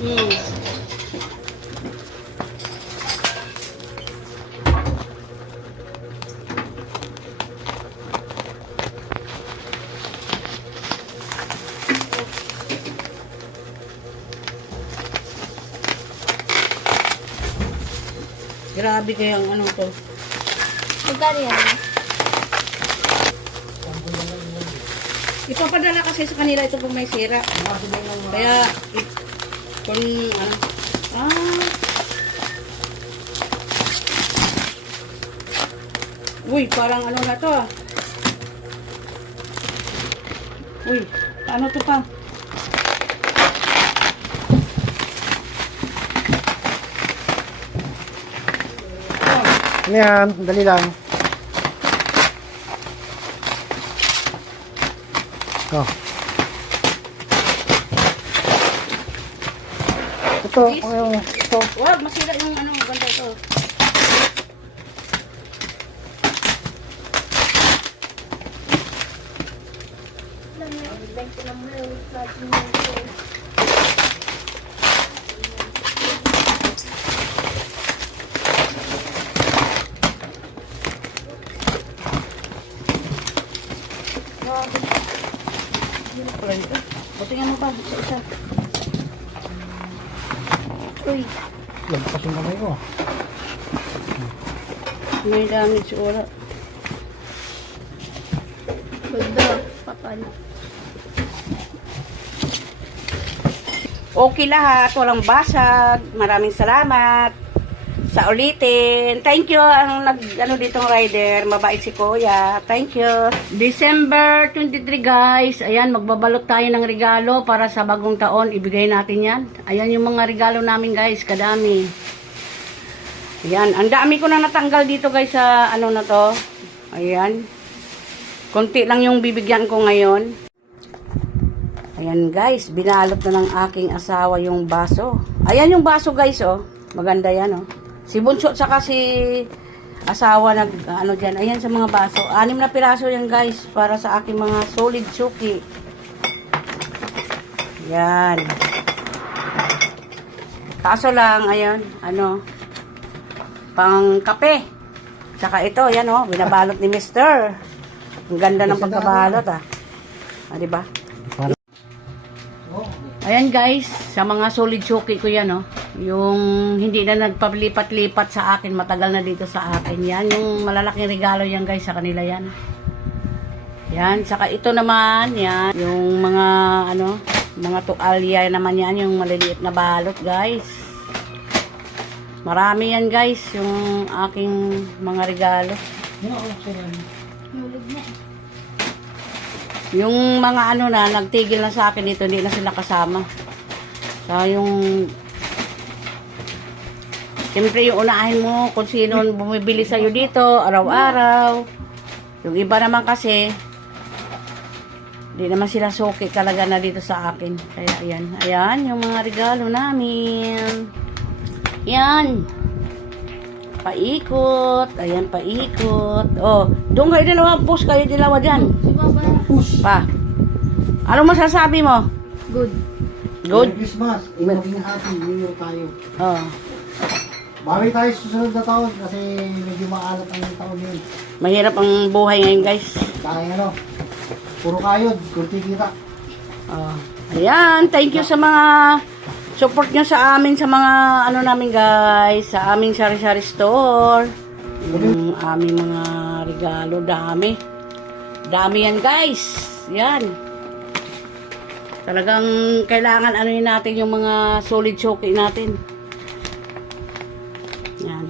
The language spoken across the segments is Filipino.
Hmm. Grabe kayang ano to. Magkano yan? Ipapadala kasi sa kanila ito kung may sira. Kaya, kung ano. Uy, parang ano na to. Uy, ano to pa? Ano yan? Dali lang. Oh. Ito, ito. Wag, masira yung ano, ganda ito. Butingin mo pa, isa. Uy, Lagpas yung kamay ko. may damage wala. Ganda. Papal. Okay lahat, walang basag. Maraming salamat sa ulitin. Thank you ang ano ditong rider. Mabait si Kuya. Thank you. December 23 guys. Ayan, magbabalot tayo ng regalo para sa bagong taon. Ibigay natin yan. Ayan yung mga regalo namin guys. Kadami. Ayan. Ang dami ko na natanggal dito guys sa ano na to. Ayan. Konti lang yung bibigyan ko ngayon. Ayan guys. Binalot na ng aking asawa yung baso. Ayan yung baso guys oh. Maganda yan oh. Si Bunso saka si asawa nag ano diyan. Ayan sa mga baso. 6 na piraso yan guys para sa aking mga solid suki. Yan. Kaso lang ayun, ano pang kape. Saka ito, yan oh, binabalot ni Mister. Ang ganda ng pagkabalot ah. Ah, di ba? Ayan guys, sa mga solid suki ko yan oh. Yung hindi na nagpalipat-lipat sa akin, matagal na dito sa akin. Yan, yung malalaking regalo yan guys, sa kanila yan. Yan, saka ito naman, yan. Yung mga, ano, mga tualya naman yan, yung maliliit na balot guys. Marami yan guys, yung aking mga regalo. Nulog na. Yung mga ano na, nagtigil na sa akin dito, hindi na sila kasama. So, yung siyempre yung unahin mo kung sino bumibili sa'yo dito, araw-araw. Yung iba naman kasi, hindi naman sila suki talaga na dito sa akin. Kaya ayan, ayan yung mga regalo namin. Yan. Paikot. Ayan, paikot. Oh, doon kayo dalawa, push kayo dalawa dyan. Si Papa. Pa. Ano masasabi mo? Good. Good? Merry Christmas. Maging happy New Year tayo. Oh. Bawi tayo susunod na taon kasi medyo maalat ang taon yun. Mahirap ang buhay ngayon, guys. Dahil ano, puro kayod, kunti kita. Oh. Ayan, thank you sa mga support nyo sa amin, sa mga ano namin, guys. Sa aming sari-sari store. Yung aming mga regalo, dami. Dami yan, guys. Yan. Talagang kailangan ano yun natin yung mga solid suki natin. Yan.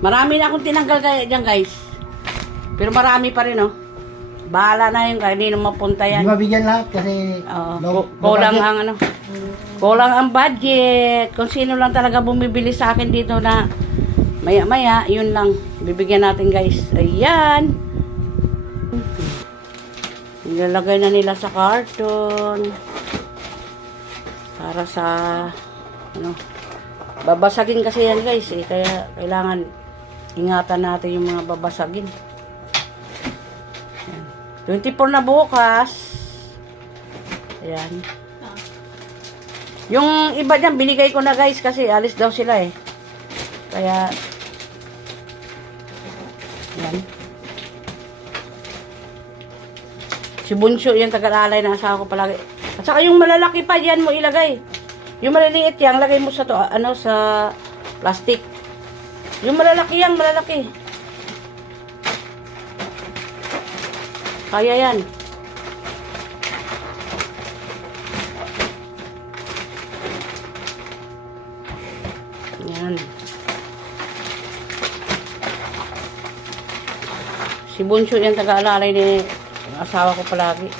Marami na akong tinanggal kaya dyan guys. Pero marami pa rin oh. Bahala na yun kaya hindi na mapunta yan. Hindi mabigyan lahat kasi Kulang ang ano. Kulang ang budget. Kung sino lang talaga bumibili sa akin dito na maya-maya, yun lang. Bibigyan natin guys. Ayan. Nilalagay na nila sa carton. Para sa ano, babasagin kasi yan guys eh. Kaya kailangan ingatan natin yung mga babasagin. Ayan. 24 na bukas. Ayan. Yung iba dyan, binigay ko na guys kasi alis daw sila eh. Kaya, yan. Si Bunso, yan taga-alay na asawa ko palagi. At saka yung malalaki pa, yan mo ilagay. Yung maliliit yan, lagay mo sa to, ano, sa plastic. Yung malalaki yan, malalaki. Kaya yan. Yan. Si Bunso yan taga-alalay ni asawa ko palagi.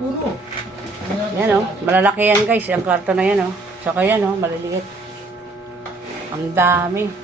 Puro. Yan o, malalaki yan guys, ang karton na yan o. Saka yan o, maliliit. Ang dami.